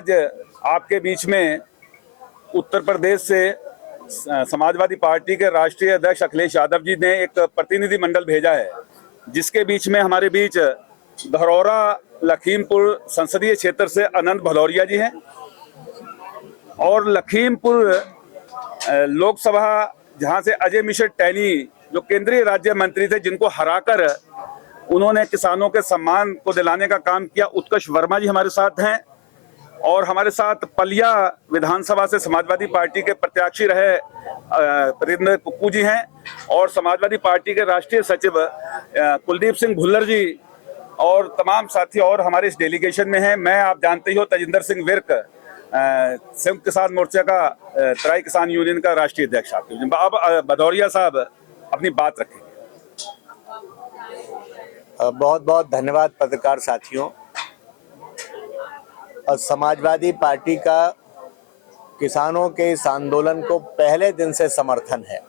आज आपके बीच में उत्तर प्रदेश से समाजवादी पार्टी के राष्ट्रीय अध्यक्ष अखिलेश यादव जी ने एक प्रतिनिधि मंडल भेजा है, जिसके बीच में हमारे बीच धरौरा लखीमपुर संसदीय क्षेत्र से अनंत भदौरिया जी हैं और लखीमपुर लोकसभा जहां से अजय मिश्र टैनी जो केंद्रीय राज्य मंत्री थे, जिनको हराकर उन्होंने किसानों के सम्मान को दिलाने का काम किया, उत्कर्ष वर्मा जी हमारे साथ हैं। और हमारे साथ पलिया विधानसभा से समाजवादी पार्टी के प्रत्याशी रहे प्रिंदर कुक्कू जी हैं और समाजवादी पार्टी के राष्ट्रीय सचिव कुलदीप सिंह भुल्लर जी और तमाम साथी और हमारे इस डेलीगेशन में हैं। मैं, आप जानते ही हो, तजिंदर सिंह विर्क संयुक्त किसान मोर्चा का तराई किसान यूनियन का राष्ट्रीय अध्यक्ष। अब भदौरिया साहब अपनी बात रखेंगे। बहुत बहुत धन्यवाद पत्रकार साथियों। और समाजवादी पार्टी का किसानों के इस आंदोलन को पहले दिन से समर्थन है।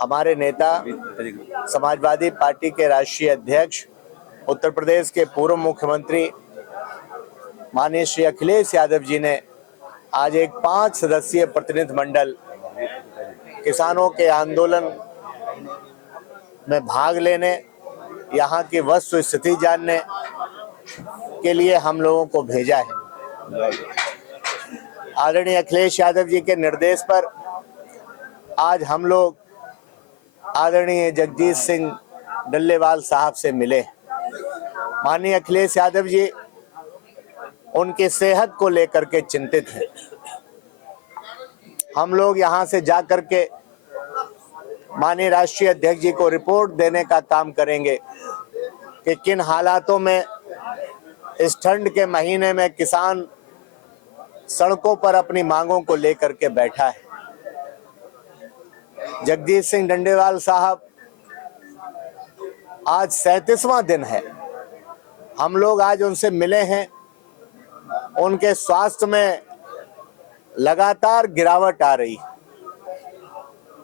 हमारे नेता समाजवादी पार्टी के राष्ट्रीय अध्यक्ष उत्तर प्रदेश के पूर्व मुख्यमंत्री माननीय श्री अखिलेश यादव जी ने आज एक 5 सदस्यीय प्रतिनिधि मंडल किसानों के आंदोलन में भाग लेने, यहाँ की वस्तु स्थिति जानने के लिए हम लोगों को भेजा है। आदरणीय अखिलेश यादव जी के निर्देश पर आज हम लोग आदरणीय जगजीत सिंह डल्लेवाल साहब से मिले। माननीय अखिलेश यादव जी उनकी सेहत को लेकर के चिंतित हैं। हम लोग यहाँ से जा कर के माननीय राष्ट्रीय अध्यक्ष जी को रिपोर्ट देने का काम करेंगे कि किन हालातों में इस ठंड के महीने में किसान सड़कों पर अपनी मांगों को लेकर के बैठा है। जगजीत सिंह डंडेवाल साहब, आज 37वां दिन है हम लोग आज उनसे मिले हैं। उनके स्वास्थ्य में लगातार गिरावट आ रही है।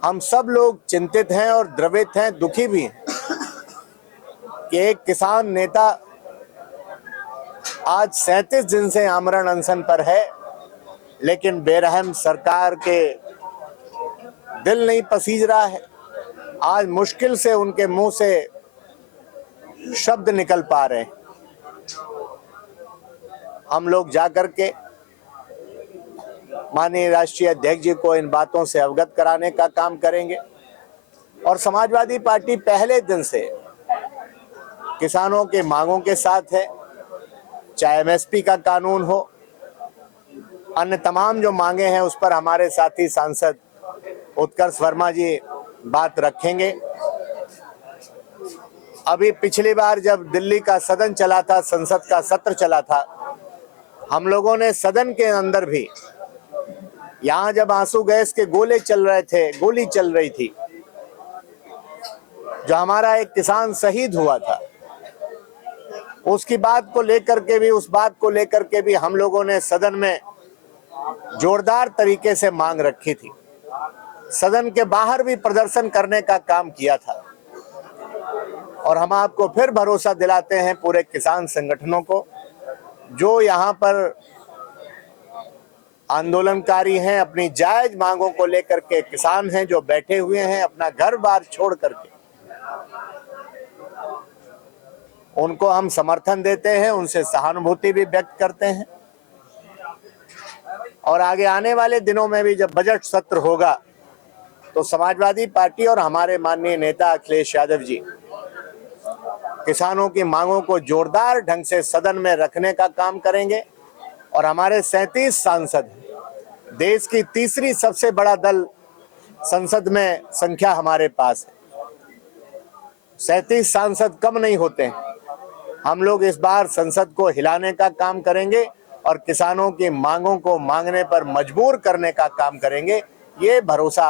हम सब लोग चिंतित हैं और द्रवित हैं, दुखी भी हैं कि एक किसान नेता आज 37 दिन से आमरण अनशन पर है, लेकिन बेरहम सरकार के दिल नहीं पसीज रहा है। आज मुश्किल से उनके मुंह से शब्द निकल पा रहे हैं। हम लोग जाकर के माननीय राष्ट्रीय अध्यक्ष जी को इन बातों से अवगत कराने का काम करेंगे। और समाजवादी पार्टी पहले दिन से किसानों के मांगों के साथ है, चाहे एमएसपी का कानून हो, अन्य तमाम जो मांगे हैं उस पर हमारे साथी सांसद उत्कर्ष वर्मा जी बात रखेंगे। अभी पिछली बार जब दिल्ली का सदन चला था, संसद का सत्र चला था, हम लोगों ने सदन के अंदर भी, यहाँ जब आंसू गैस के गोले चल रहे थे, गोली चल रही थी, जो हमारा एक किसान शहीद हुआ था, उसकी बात को लेकर के भी, उस बात को लेकर के भी हम लोगों ने सदन में जोरदार तरीके से मांग रखी थी। सदन के बाहर भी प्रदर्शन करने का काम किया था। और हम आपको फिर भरोसा दिलाते हैं, पूरे किसान संगठनों को, जो यहाँ पर आंदोलनकारी हैं, अपनी जायज मांगों को लेकर के किसान हैं जो बैठे हुए हैं अपना घर बार छोड़ करके, उनको हम समर्थन देते हैं, उनसे सहानुभूति भी व्यक्त करते हैं। और आगे आने वाले दिनों में भी जब बजट सत्र होगा तो समाजवादी पार्टी और हमारे माननीय नेता अखिलेश यादव जी किसानों की मांगों को जोरदार ढंग से सदन में रखने का काम करेंगे। और हमारे 37 सांसद, देश की तीसरी सबसे बड़ा दल संसद में संख्या हमारे पास है। 37 सांसद कम नहीं होते हैं। हम लोग इस बार संसद को हिलाने का काम करेंगे और किसानों की मांगों को मांगने पर मजबूर करने का काम करेंगे। ये भरोसा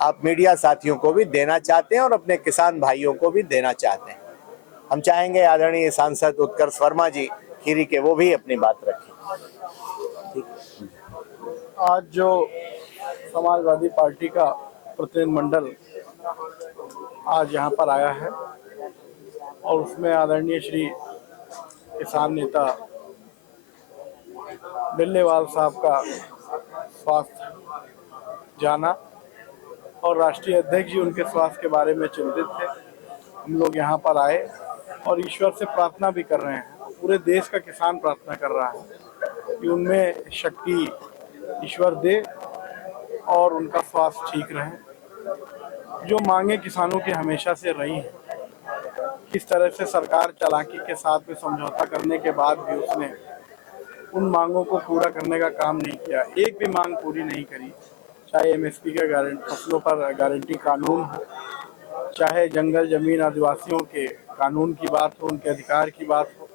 आप मीडिया साथियों को भी देना चाहते हैं और अपने किसान भाइयों को भी देना चाहते हैं। हम चाहेंगे आदरणीय सांसद उत्कर्ष वर्मा जी खीरी के वो भी अपनी बात रखें। आज जो समाजवादी पार्टी का प्रतिनिधिमंडल आज यहाँ पर आया है और उसमें आदरणीय श्री किसान नेता डल्लेवाल साहब का स्वास्थ्य जाना और राष्ट्रीय अध्यक्ष जी उनके स्वास्थ्य के बारे में चिंतित थे। हम लोग यहाँ पर आए और ईश्वर से प्रार्थना भी कर रहे हैं। पूरे देश का किसान प्रार्थना कर रहा है कि उनमें शक्ति ईश्वर दे और उनका स्वास्थ्य ठीक रहे। जो मांगे किसानों की हमेशा से रही हैं, किस तरह से सरकार चालाकी के साथ में समझौता करने के बाद भी उसने उन मांगों को पूरा करने का काम नहीं किया, एक भी मांग पूरी नहीं करी। चाहे एमएसपी का फसलों पर गारंटी कानून हो, चाहे जंगल जमीन आदिवासियों के कानून की बात हो, उनके अधिकार की बात हो,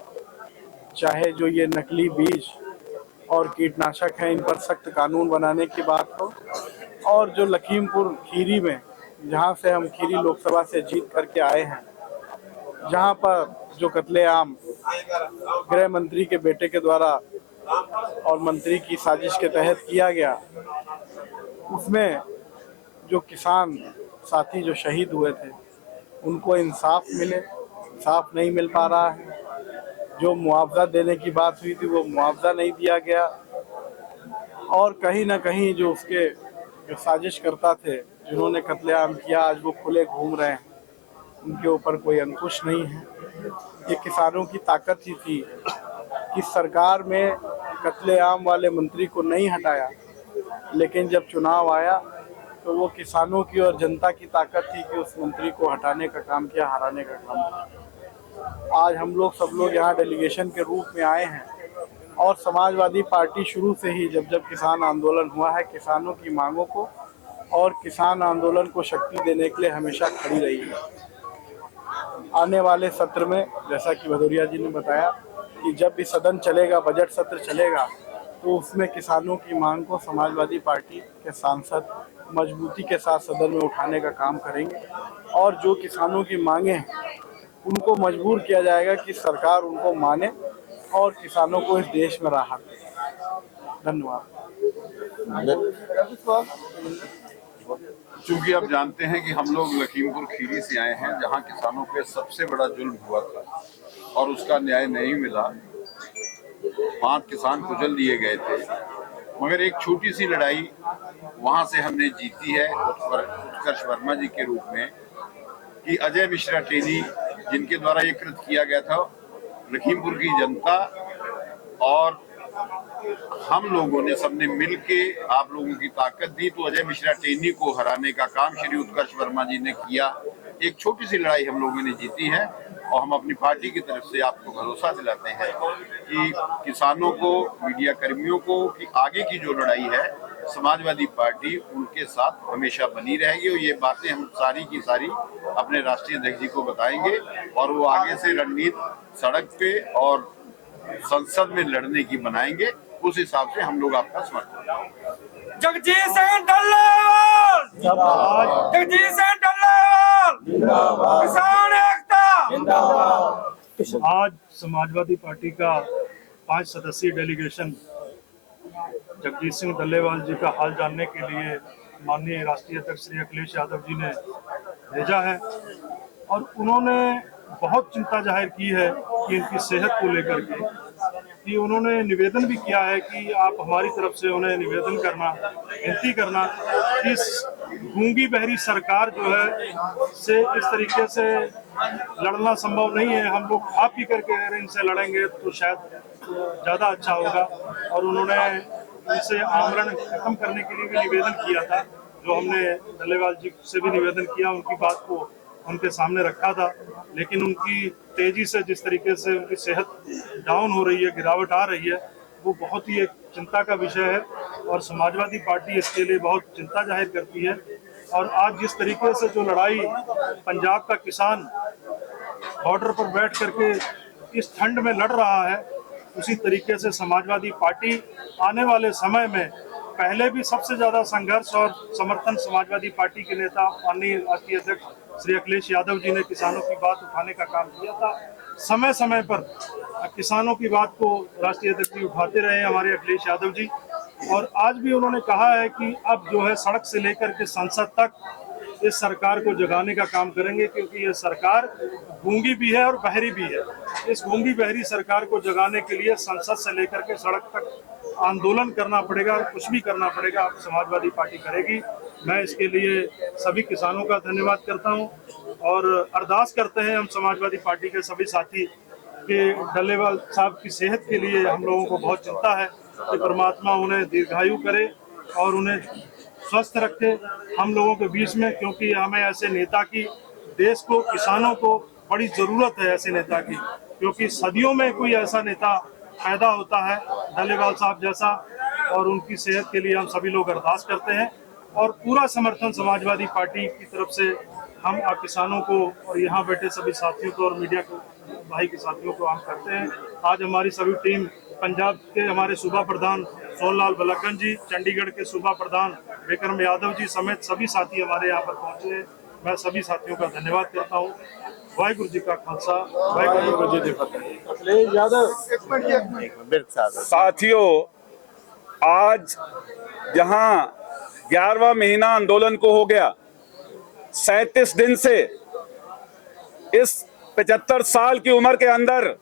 चाहे जो ये नकली बीज और कीटनाशक हैं इन पर सख्त कानून बनाने की बात हो, और जो लखीमपुर खीरी में, जहाँ से हम खीरी लोकसभा से जीत करके आए हैं, जहाँ पर जो कत्लेआम गृह मंत्री के बेटे के द्वारा और मंत्री की साजिश के तहत किया गया, उसमें जो किसान साथी जो शहीद हुए थे उनको इंसाफ मिले, इंसाफ नहीं मिल पा रहा है। जो मुआवजा देने की बात हुई थी वो मुआवजा नहीं दिया गया, और कहीं ना कहीं जो उसके जो साजिश करता थे, जिन्होंने कत्लेआम किया, आज वो खुले घूम रहे हैं, उनके ऊपर कोई अंकुश नहीं है। ये किसानों की ताकत ही थी कि सरकार में कत्लेआम वाले मंत्री को नहीं हटाया, लेकिन जब चुनाव आया तो वो किसानों की और जनता की ताकत थी कि उस मंत्री को हटाने का काम किया, हराने का काम किया। आज हम लोग सब लोग यहाँ डेलीगेशन के रूप में आए हैं, और समाजवादी पार्टी शुरू से ही जब किसान आंदोलन हुआ है, किसानों की मांगों को और किसान आंदोलन को शक्ति देने के लिए हमेशा खड़ी रही है। आने वाले सत्र में, जैसा कि भदौरिया जी ने बताया, कि जब भी सदन चलेगा, बजट सत्र चलेगा, तो उसमें किसानों की मांग को समाजवादी पार्टी के सांसद मजबूती के साथ सदन में उठाने का काम करेंगे, और जो किसानों की मांगे हैं उनको मजबूर किया जाएगा कि सरकार उनको माने और किसानों को इस देश में राहत दे। धन्यवाद। चूंकि आप जानते हैं कि हम लोग लखीमपुर खीरी से आए हैं, जहां किसानों पे सबसे बड़ा जुल्म हुआ था और उसका न्याय नहीं मिला। 5 किसान कुचल दिए गए थे, मगर एक छोटी सी लड़ाई वहां से हमने जीती है उत्कर्ष वर्मा जी के रूप में, कि अजय मिश्रा टेनी, जिनके द्वारा ये कृत किया गया था, लखीमपुर की जनता और हम लोगों ने सबने मिलके आप लोगों की ताकत दी, तो अजय मिश्रा टेनी को हराने का काम श्री उत्कर्ष वर्मा जी ने किया। एक छोटी सी लड़ाई हम लोगों ने जीती है, और हम अपनी पार्टी की तरफ से आपको भरोसा दिलाते हैं कि किसानों को, मीडिया कर्मियों को, कि आगे की जो लड़ाई है समाजवादी पार्टी उनके साथ हमेशा बनी रहेगी, और ये बातें हम सारी की सारी अपने राष्ट्रीय अध्यक्ष जी को बताएंगे, और वो आगे से रणनीति सड़क पे और संसद में लड़ने की बनाएंगे। उस हिसाब से हम लोग आपका समर्थन। जगजीत सिंह डल्लेवाल जिंदाबाद, जगजीत सिंह डल्लेवाल जिंदाबाद, किसान एकता जिंदाबाद। आज समाजवादी पार्टी का 5 सदस्यीय डेलीगेशन जगजीत सिंह डल्लेवाल जी का हाल जानने के लिए माननीय राष्ट्रीय अध्यक्ष श्री अखिलेश यादव जी ने भेजा है, और उन्होंने बहुत चिंता जाहिर की है कि इनकी सेहत को लेकर के, कि उन्होंने निवेदन भी किया है कि आप हमारी तरफ से उन्हें निवेदन करना, विनती करना कि इस गूंगी बहरी सरकार जो है से इस तरीके से लड़ना संभव नहीं है। हम लोग खा पी करके अगर इनसे लड़ेंगे तो शायद ज़्यादा अच्छा होगा, और उन्होंने इनसे आमरण खत्म करने के लिए भी निवेदन किया था, जो हमने डल्लेवाल जी से भी निवेदन किया, उनकी बात को उनके सामने रखा था। लेकिन उनकी तेजी से जिस तरीके से उनकी सेहत डाउन हो रही है, गिरावट आ रही है, वो बहुत ही एक चिंता का विषय है, और समाजवादी पार्टी इसके लिए बहुत चिंता जाहिर करती है। और आज जिस तरीके से जो लड़ाई पंजाब का किसान बॉर्डर पर बैठ करके इस ठंड में लड़ रहा है, उसी तरीके से समाजवादी पार्टी आने वाले समय में, पहले भी सबसे ज़्यादा संघर्ष और समर्थन समाजवादी पार्टी के नेता माननीय राष्ट्रीय अध्यक्ष श्री अखिलेश यादव जी ने किसानों की बात उठाने का काम किया था। समय समय पर किसानों की बात को राष्ट्रीय अध्यक्ष जी उठाते रहे हमारे अखिलेश यादव जी, और आज भी उन्होंने कहा है कि अब जो है सड़क से लेकर के संसद तक इस सरकार को जगाने का काम करेंगे, क्योंकि ये सरकार गूंगी भी है और बहरी भी है। इस गूंगी बहरी सरकार को जगाने के लिए संसद से लेकर के सड़क तक आंदोलन करना पड़ेगा, कुछ भी करना पड़ेगा, समाजवादी पार्टी करेगी। मैं इसके लिए सभी किसानों का धन्यवाद करता हूं और अरदास करते हैं हम समाजवादी पार्टी के सभी साथी कि डल्लेवाल साहब की सेहत के लिए हम लोगों को बहुत चिंता है कि परमात्मा उन्हें दीर्घायु करे और उन्हें स्वस्थ रखे हम लोगों के बीच में, क्योंकि हमें ऐसे नेता की, देश को, किसानों को बड़ी ज़रूरत है ऐसे नेता की, क्योंकि सदियों में कोई ऐसा नेता पैदा होता है डल्लेवाल साहब जैसा, और उनकी सेहत के लिए हम सभी लोग अरदास करते हैं और पूरा समर्थन समाजवादी पार्टी की तरफ से हम किसानों को और यहाँ बैठे सभी साथियों को और मीडिया को, भाई के साथियों को हम करते हैं। आज हमारी सभी टीम, पंजाब के हमारे सूबा प्रधान सोनलाल बलकन जी, चंडीगढ़ के सूबा प्रधान विक्रम यादव जी समेत सभी साथी हमारे यहाँ पर पहुँचे हैं। मैं सभी साथियों का धन्यवाद करता हूँ। वाहिगुरु जी का खालसा, वाहिगुरु जी की फतेह। अखिलेश यादव साथियों, आज जहां 11वां महीना आंदोलन को हो गया, 37 दिन से इस 75 साल की उम्र के अंदर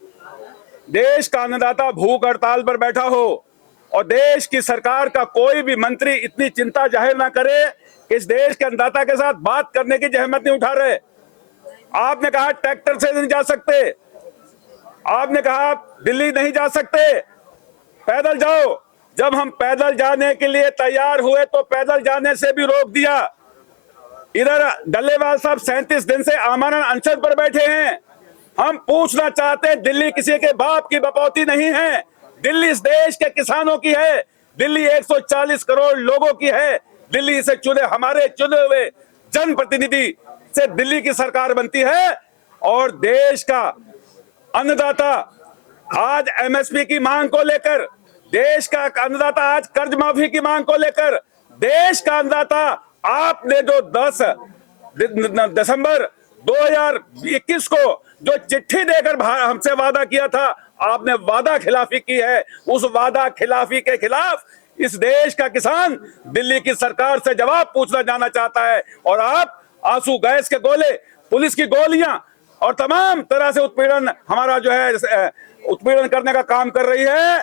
देश का अन्नदाता भूख हड़ताल पर बैठा हो और देश की सरकार का कोई भी मंत्री इतनी चिंता जाहिर ना करे कि इस देश के अन्नदाता के साथ बात करने की जहमत नहीं उठा रहे। आपने कहा ट्रैक्टर से नहीं जा सकते, आपने कहा दिल्ली नहीं जा सकते, पैदल जाओ। जब हम पैदल जाने के लिए तैयार हुए तो पैदल जाने से भी रोक दिया। इधर डल्लेवाल साहब 37 दिन से आमरण अनशन पर बैठे हैं। हम पूछना चाहते हैं, दिल्ली किसी के बाप की बपौती नहीं है, दिल्ली इस देश के किसानों की है, दिल्ली 140 करोड़ लोगों की है, दिल्ली से चुने, हमारे चुने हुए जनप्रतिनिधि से दिल्ली की सरकार बनती है। और देश का अन्नदाता आज एमएसपी की मांग को लेकर, देश का अन्नदाता आज कर्ज माफी की मांग को लेकर, देश का अन्नदाता आपने जो 10 दिसंबर 2021 को जो चिट्ठी देकर हमसे वादा किया था, आपने वादा खिलाफी की है। उस वादा खिलाफी के खिलाफ इस देश का किसान दिल्ली की सरकार से जवाब पूछना जाना चाहता है। और आप आंसू गैस के गोले, पुलिस की गोलियां और तमाम तरह से उत्पीड़न, हमारा जो है उत्पीड़न करने का काम कर रही है।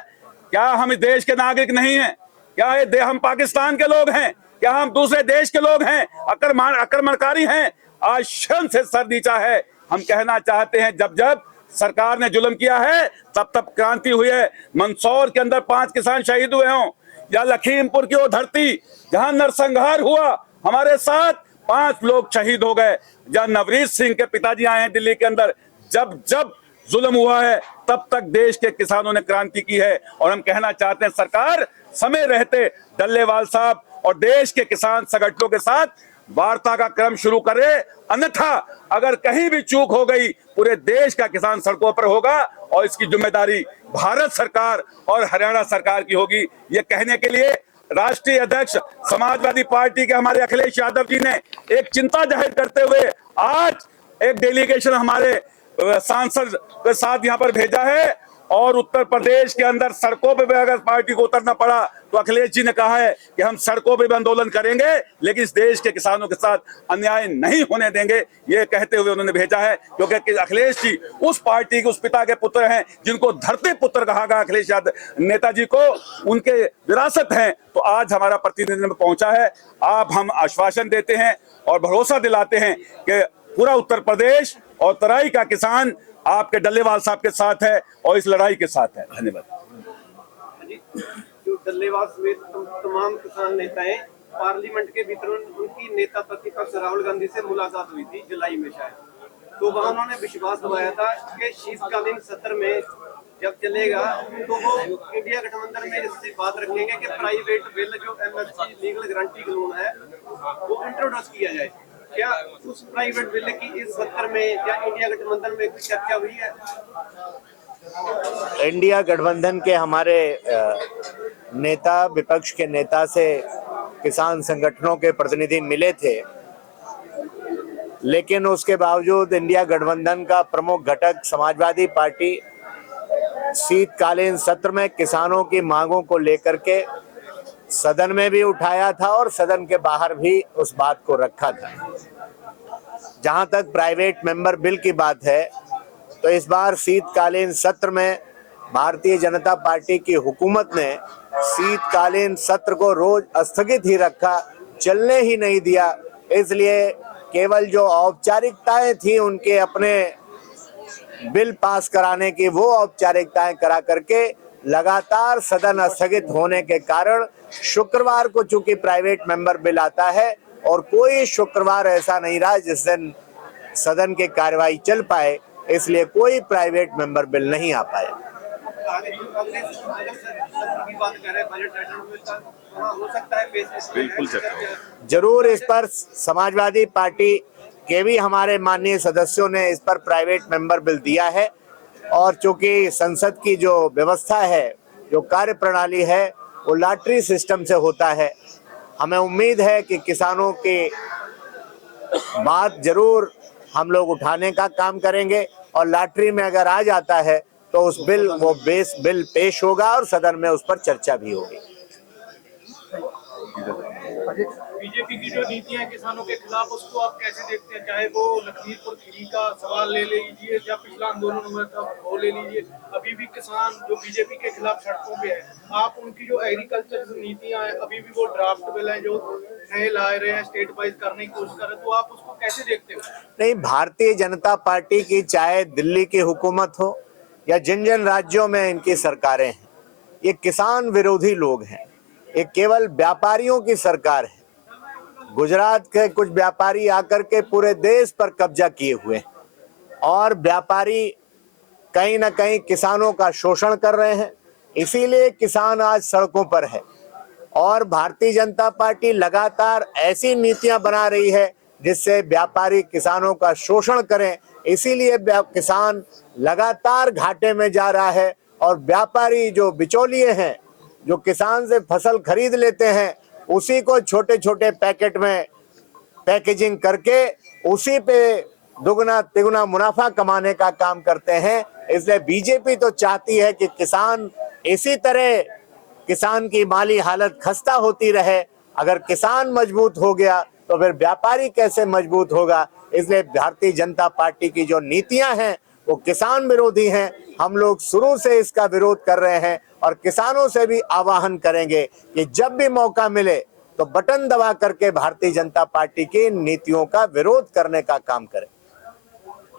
क्या हम इस देश के नागरिक नहीं हैं? क्या ये हम पाकिस्तान के लोग हैं? क्या हम दूसरे देश के लोग हैं? आक्रमणकारी हैं? आज शर्म से सर नीचा है। हम कहना चाहते हैं, जब जब सरकार ने जुल्म किया है तब तब क्रांति हुई है। मंदसौर के अंदर 5 किसान शहीद हुए हों, या लखीमपुर की वो धरती जहां नरसंहार हुआ, हमारे साथ 5 लोग शहीद हो गए, जहां नवरीत सिंह के पिताजी आए हैं दिल्ली के अंदर। जब जब जुल्म हुआ है तब तक देश के किसानों ने क्रांति की है। और हम कहना चाहते हैं, सरकार समय रहते डल्लेवाल साहब और देश के किसान संगठनों के साथ वार्ता का क्रम शुरू करे, अन्यथा अगर कहीं भी चूक हो गई पूरे देश का किसान सड़कों पर होगा और इसकी जिम्मेदारी भारत सरकार और हरियाणा सरकार की होगी। ये कहने के लिए राष्ट्रीय अध्यक्ष समाजवादी पार्टी के हमारे अखिलेश यादव जी ने एक चिंता जाहिर करते हुए आज एक डेलीगेशन हमारे सांसद के साथ यहाँ पर भेजा है। और उत्तर प्रदेश के अंदर सड़कों पे भी अगर पार्टी को उतरना पड़ा तो अखिलेश जी ने कहा है कि हम सड़कों पे भी आंदोलन करेंगे, लेकिन इस देश के किसानों के साथ अन्याय नहीं होने देंगे। ये कहते हुए उन्होंने भेजा है, क्योंकि अखिलेश जी उस पार्टी के उस पिता के पुत्र हैं जिनको धरती पुत्र कहा गया अखिलेश यादव नेताजी को, उनके विरासत हैं। तो आज हमारा प्रतिनिधि में पहुंचा है। आप हम आश्वासन देते हैं और भरोसा दिलाते हैं कि पूरा उत्तर प्रदेश और तराई का किसान आपके डल्लेवाल साहब के साथ है और इस लड़ाई के साथ है। धन्यवाद। जो डल्लेवाल समेत तमाम किसान नेताएं पार्लियामेंट के भीतर, उनकी नेता प्रतिपक्ष राहुल गांधी से मुलाकात हुई थी जुलाई में शायद, तो वहां उन्होंने विश्वास दिलाया था कि शीतकालीन सत्र में जब चलेगा तो वो इंडिया गठबंधन में इससे बात रखेंगे कि प्राइवेट बिल जो एमएसपी लीगल गारंटी कानून है वो इंट्रोड्यूस किया जाए। क्या उस प्राइवेट बिल की इस सत्र में या इंडिया गठबंधन में कोई चर्चा हुई है? इंडिया गठबंधन के हमारे नेता, विपक्ष के नेता से किसान संगठनों के प्रतिनिधि मिले थे, लेकिन उसके बावजूद इंडिया गठबंधन का प्रमुख घटक समाजवादी पार्टी शीतकालीन सत्र में किसानों की मांगों को लेकर के सदन में भी उठाया था और सदन के बाहर भी उस बात को रखा था। जहां तक प्राइवेट मेंबर बिल की बात है, तो इस बार शीतकालीन सत्र में भारतीय जनता पार्टी की हुकूमत ने शीतकालीन सत्र को रोज स्थगित ही रखा, चलने ही नहीं दिया। इसलिए केवल जो औपचारिकताएं थी उनके अपने बिल पास कराने की, वो औपचारिकताएं करा करके लगातार सदन स्थगित होने के कारण शुक्रवार को चूंकि प्राइवेट मेंबर बिल आता है और कोई शुक्रवार ऐसा नहीं रहा जिस दिन सदन की कार्यवाही चल पाए, इसलिए कोई प्राइवेट मेंबर बिल नहीं आ पाया। अगले सत्र की बात करें, बजट सेशन हो सकता है बिल्कुल चर्चा जरूर इस पर समाजवादी पार्टी के भी हमारे माननीय सदस्यों ने इस पर प्राइवेट मेंबर बिल दिया है और चूंकि संसद की जो व्यवस्था है, जो कार्य प्रणाली है, वो लॉटरी सिस्टम से होता है। हमें उम्मीद है कि किसानों की बात जरूर हम लोग उठाने का काम करेंगे और लॉटरी में अगर आ जाता है तो उस बिल पेश होगा और सदन में उस पर चर्चा भी होगी। बीजेपी की जो नीतियां किसानों के खिलाफ, उसको आप कैसे देखते हैं? चाहे वो लखीमपुर खीरी का सवाल ले लीजिए या पिछला आंदोलन हुआ था वो ले लीजिए, अभी भी किसान जो बीजेपी के खिलाफ सड़कों पे है। आप उनकी जो एग्रीकल्चर नीतियां हैं, अभी भी वो ड्राफ्ट बिल है जो नए ला रहे हैं, स्टेट वाइज करने की कोशिश कर रहे हैं, तो आप उसको कैसे देखते हो? नहीं, भारतीय जनता पार्टी की चाहे दिल्ली की हुकूमत हो या जिन जिन राज्यों में इनकी सरकारें हैं, ये किसान विरोधी लोग हैं। ये केवल व्यापारियों की सरकार है। गुजरात के कुछ व्यापारी आकर के पूरे देश पर कब्जा किए हुए हैं और व्यापारी कहीं ना कहीं किसानों का शोषण कर रहे हैं, इसीलिए किसान आज सड़कों पर है। और भारतीय जनता पार्टी लगातार ऐसी नीतियां बना रही है जिससे व्यापारी किसानों का शोषण करें, इसीलिए किसान लगातार घाटे में जा रहा है। और व्यापारी जो बिचौलिए हैं, जो किसान से फसल खरीद लेते हैं, उसी को छोटे छोटे पैकेट में पैकेजिंग करके उसी पे दुगना तिगुना मुनाफा कमाने का काम करते हैं। इसलिए बीजेपी तो चाहती है कि किसान इसी तरह, किसान की माली हालत खस्ता होती रहे। अगर किसान मजबूत हो गया तो फिर व्यापारी कैसे मजबूत होगा? इसलिए भारतीय जनता पार्टी की जो नीतियां हैं वो किसान विरोधी हैं। हम लोग शुरू से इसका विरोध कर रहे हैं और किसानों से भी आह्वान करेंगे कि जब भी मौका मिले तो बटन दबा करके भारतीय जनता पार्टी की नीतियों का विरोध करने का काम करें।